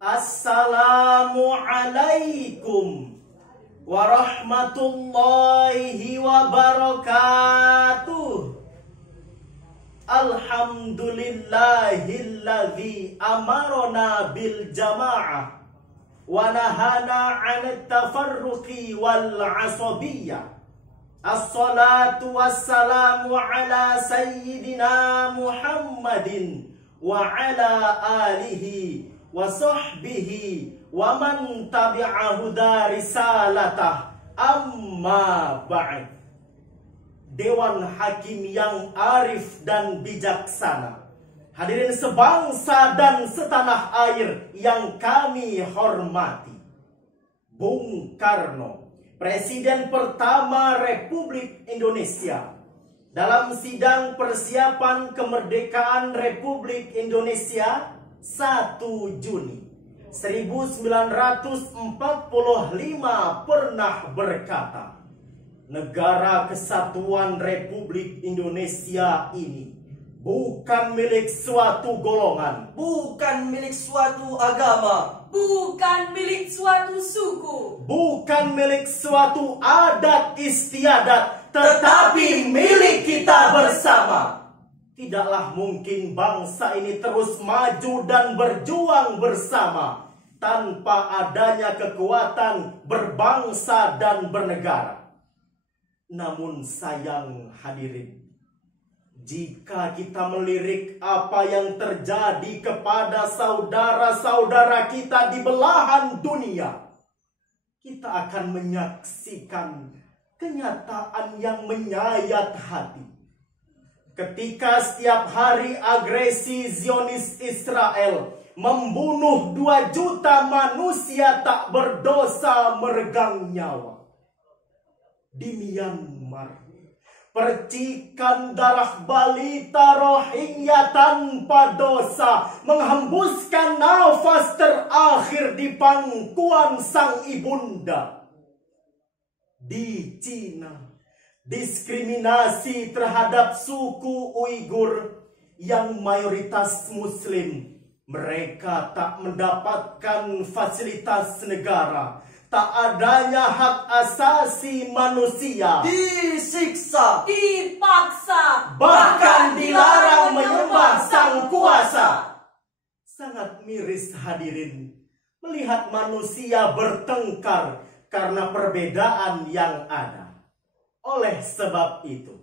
Assalamualaikum warahmatullahi wabarakatuh. Alhamdulillahilladzi amarona bil jama'ah wa nahana 'anil tafarruqi wal 'asabiyyah. Assalatu wassalamu ala sayyidina Muhammadin wa ala alihi wa sahbihi wa man tabi'ahu risalatah, amma ba'd. Dewan Hakim yang arif dan bijaksana, hadirin sebangsa dan setanah air yang kami hormati, Bung Karno, Presiden pertama Republik Indonesia, dalam sidang persiapan kemerdekaan Republik Indonesia 1 Juni 1945 pernah berkata, negara kesatuan Republik Indonesia ini bukan milik suatu golongan, bukan milik suatu agama, bukan milik suatu suku, bukan milik suatu adat istiadat, tetapi milik kita bersama. Tidaklah mungkin bangsa ini terus maju dan berjuang bersama tanpa adanya kekuatan berbangsa dan bernegara. Namun sayang hadirin, jika kita melirik apa yang terjadi kepada saudara-saudara kita di belahan dunia, kita akan menyaksikan kenyataan yang menyayat hati. Ketika setiap hari agresi Zionis Israel membunuh 2 juta manusia tak berdosa meregang nyawa. Di Myanmar, percikan darah balita Rohingya tanpa dosa menghembuskan nafas terakhir di pangkuan sang ibunda. Di Cina, diskriminasi terhadap suku Uighur yang mayoritas Muslim, mereka tak mendapatkan fasilitas negara, tak adanya hak asasi manusia, disiksa, dipaksa, bahkan dilarang menyembah sang kuasa. Sangat miris hadirin melihat manusia bertengkar karena perbedaan yang ada. Oleh sebab itu,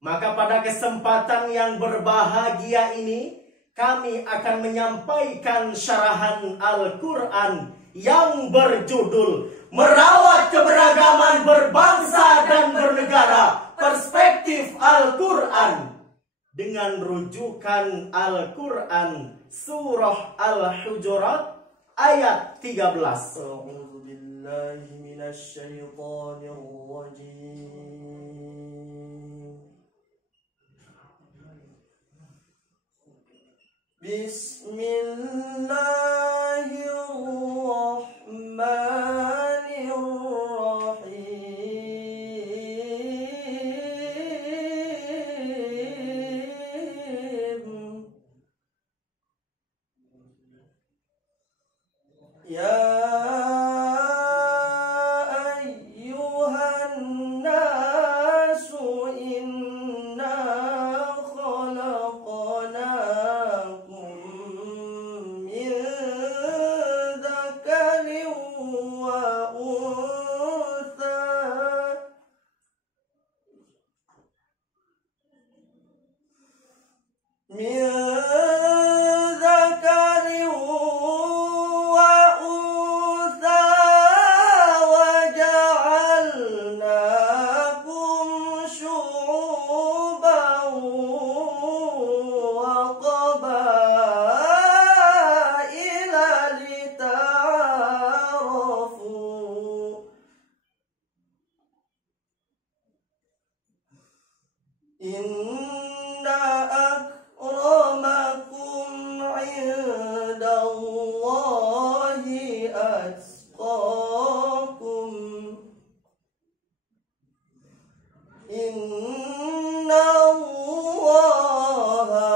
maka pada kesempatan yang berbahagia ini, kami akan menyampaikan syarahan Al-Quran yang berjudul Merawat Keberagaman Berbangsa dan Bernegara, Perspektif Al-Quran, dengan rujukan Al-Quran Surah Al-Hujurat ayat 13. A'udzu billahi minasy syaithanir rajim. Bismillahirrahmanirrahim. Ya ayyuhan nasu inna khalaqnakum min dzakarin wa untha Inna akramakum indallahi atqakum. Inna Allaha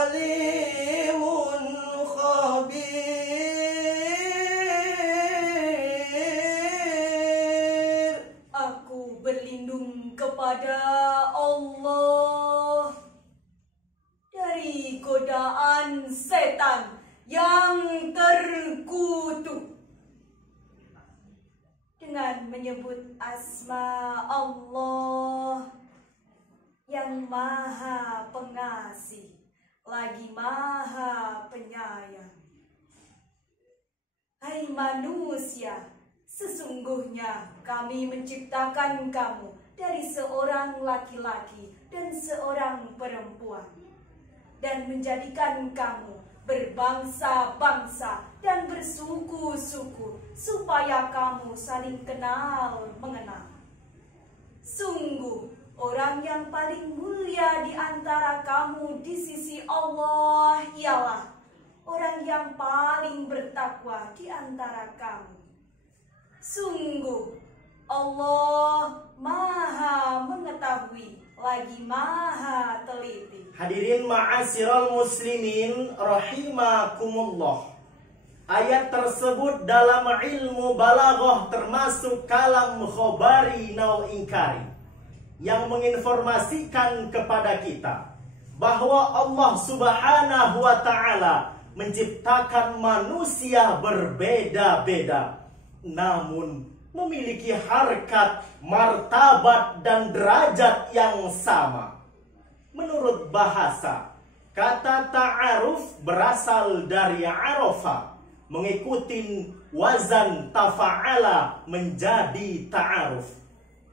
alimun khabir. kepada Allah dari godaan setan yang terkutuk dengan menyebut asma Allah yang Maha Pengasih lagi Maha Penyayang. Hai manusia, sesungguhnya kami menciptakan kamu dari seorang laki-laki dan seorang perempuan, dan menjadikan kamu berbangsa-bangsa dan bersuku-suku supaya kamu saling kenal mengenal. Sungguh, orang yang paling mulia di antara kamu di sisi Allah ialah orang yang paling bertakwa di antara kamu. Sungguh, Allah Maha mengetahui lagi Maha teliti. Hadirin ma'asyiral muslimin rahimakumullah. Ayat tersebut dalam ilmu balaghah termasuk kalam khobari nau ingkari, yang menginformasikan kepada kita bahwa Allah Subhanahu wa ta'ala menciptakan manusia berbeda-beda, namun memiliki harkat, martabat, dan derajat yang sama. Menurut bahasa, kata ta'aruf berasal dari arafa, mengikuti wazan tafa'ala menjadi ta'aruf.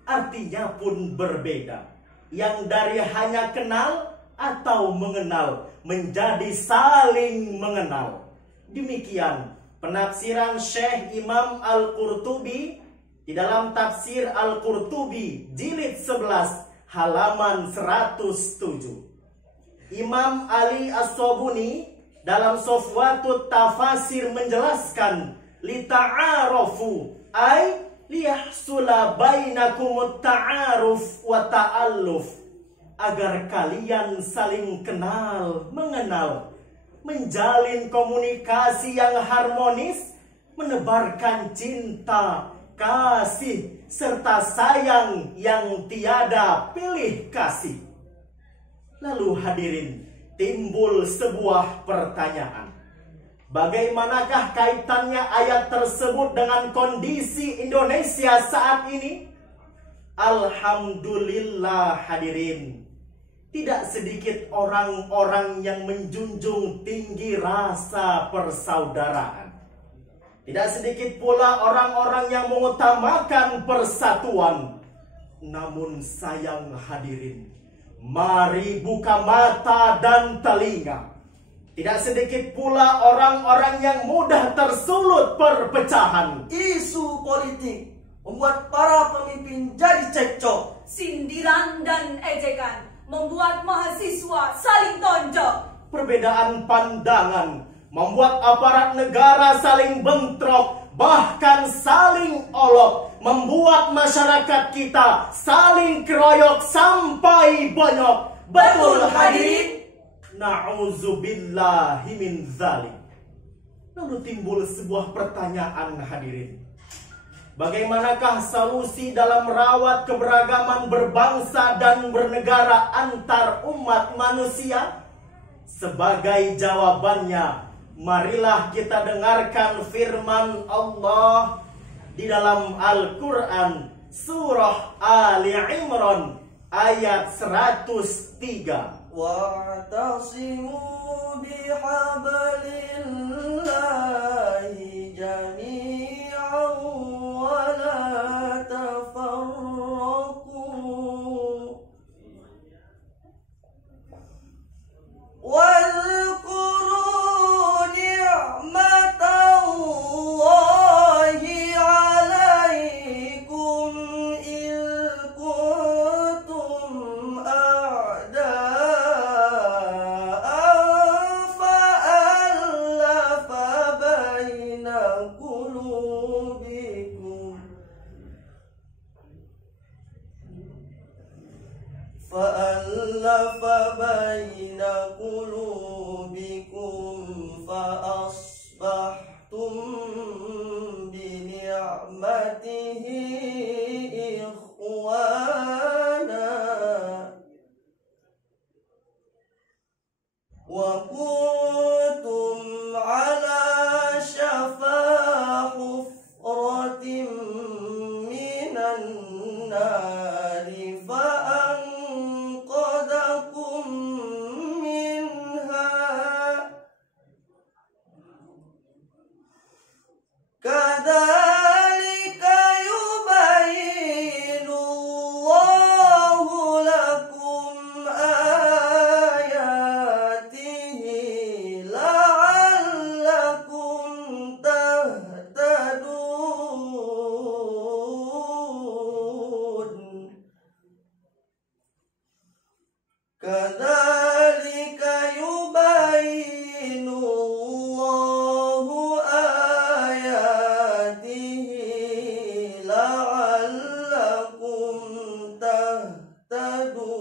Artinya pun berbeda, yang dari hanya kenal atau mengenal menjadi saling mengenal. Demikian penafsiran Syekh Imam Al-Qurtubi di dalam tafsir Al-Qurtubi jilid 11 halaman 107. Imam Ali As-Sobuni dalam Sofwatut Tafasir menjelaskan lita'arofu ay liyahsula bainakumut ta'aruf wa ta'alluf, agar kalian saling kenal mengenal, menjalin komunikasi yang harmonis, menebarkan cinta, kasih, serta sayang yang tiada pilih kasih. Lalu hadirin, timbul sebuah pertanyaan. Bagaimanakah kaitannya ayat tersebut dengan kondisi Indonesia saat ini? Alhamdulillah hadirin, tidak sedikit orang-orang yang menjunjung tinggi rasa persaudaraan. Tidak sedikit pula orang-orang yang mengutamakan persatuan. Namun sayang hadirin, mari buka mata dan telinga. Tidak sedikit pula orang-orang yang mudah tersulut perpecahan. Isu politik membuat para pemimpin jadi cekcok. Sindiran dan ejekan membuat mahasiswa saling tonjok. Perbedaan pandangan membuat aparat negara saling bentrok, bahkan saling olok, membuat masyarakat kita saling keroyok sampai bonyok. Betul hadirin? Na'udzubillahi min dzalik. Lalu timbul sebuah pertanyaan hadirin. Bagaimanakah solusi dalam merawat keberagaman berbangsa dan bernegara antar umat manusia? Sebagai jawabannya, marilah kita dengarkan firman Allah di dalam Al-Quran surah Ali Imran ayat 103. Wa'tasimu bihablillahi jami'an wa la tafarraqu wadhkuru ni'matallahi 'alaikum idh kuntum فألف بين قلوبكم فأصبحتم بنعمته إخوانا minan nari fa'anqadakum minha kadzalika yubayyinu Allahu lakum ayatihi la'allakum tahtadun kadzalika yubayyinu Allahu ayatihi la'allakum tahtadun.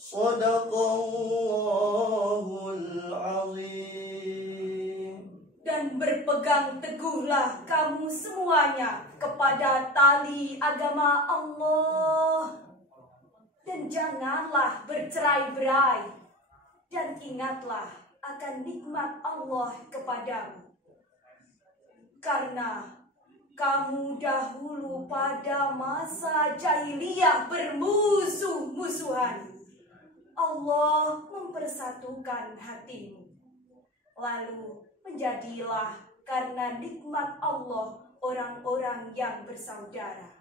Shadaqallahul azim. Dan berpegang teguhlah kamu semuanya kepada tali agama Allah. Dan janganlah bercerai-berai. Dan ingatlah akan nikmat Allah kepadamu. Karena kamu dahulu pada masa jahiliyah bermusuh-musuhan. Allah mempersatukan hatimu. Lalu menjadilah karena nikmat Allah orang-orang yang bersaudara.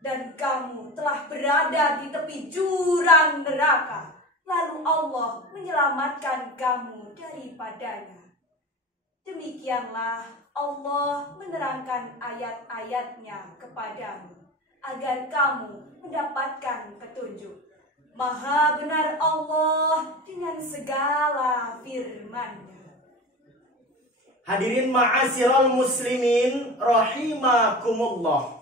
Dan kamu telah berada di tepi jurang neraka. Lalu Allah menyelamatkan kamu daripadanya. Demikianlah Allah menerangkan ayat-ayatnya kepadamu agar kamu mendapatkan petunjuk. Maha benar Allah dengan segala firman-Nya. Hadirin ma'asyiral muslimin rahimakumullah.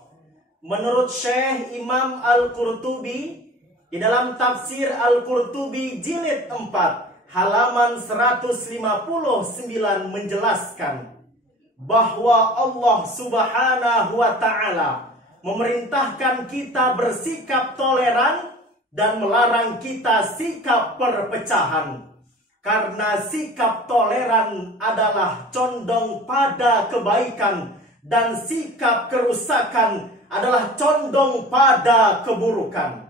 Menurut Syekh Imam Al-Qurtubi di dalam tafsir Al-Qurtubi jilid 4 halaman 159 menjelaskan bahwa Allah Subhanahu wa taala memerintahkan kita bersikap toleran dan melarang kita sikap perpecahan. Karena sikap toleran adalah condong pada kebaikan dan sikap kerusakan adalah condong pada keburukan.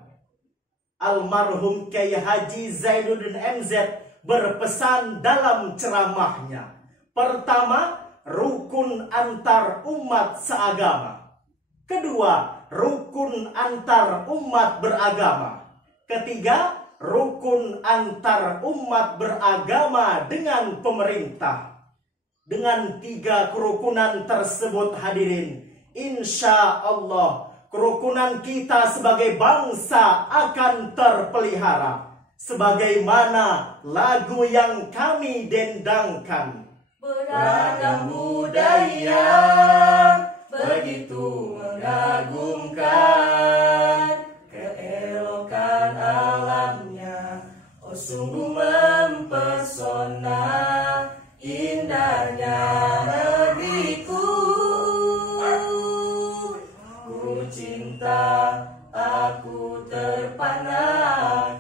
Almarhum Kyai Haji Zainuddin MZ berpesan dalam ceramahnya. Pertama, rukun antar umat seagama. Kedua, rukun antar umat beragama. Ketiga, rukun antar umat beragama dengan pemerintah. Dengan 3 kerukunan tersebut hadirin, insya Allah kerukunan kita sebagai bangsa akan terpelihara. Sebagaimana lagu yang kami dendangkan. Beragam budaya begitu mengagumkan, keelokan alamnya oh sungguh mempesona, indahnya negeriku. Ku cinta, aku terpana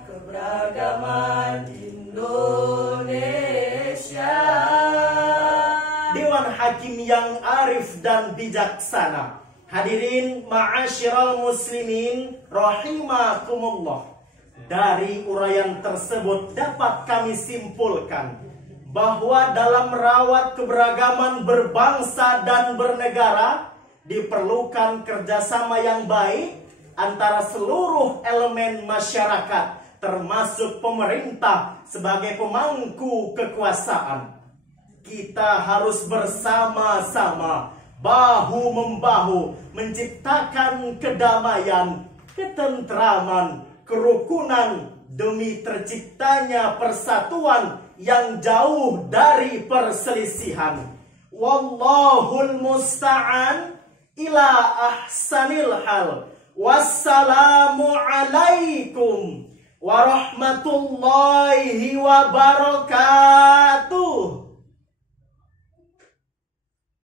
keberagaman Indonesia. Dewan Hakim yang arif dan bijaksana. Hadirin ma'asyiral muslimin rahimakumullah. Dari uraian tersebut dapat kami simpulkan bahwa dalam merawat keberagaman berbangsa dan bernegara diperlukan kerjasama yang baik antara seluruh elemen masyarakat, termasuk pemerintah sebagai pemangku kekuasaan. Kita harus bersama-sama, bahu-membahu, menciptakan kedamaian, ketentraman, kerukunan demi terciptanya persatuan yang jauh dari perselisihan. Wallahul musta'an ila ahsanil hal. Wassalamu alaikum warahmatullahi wabarakatuh.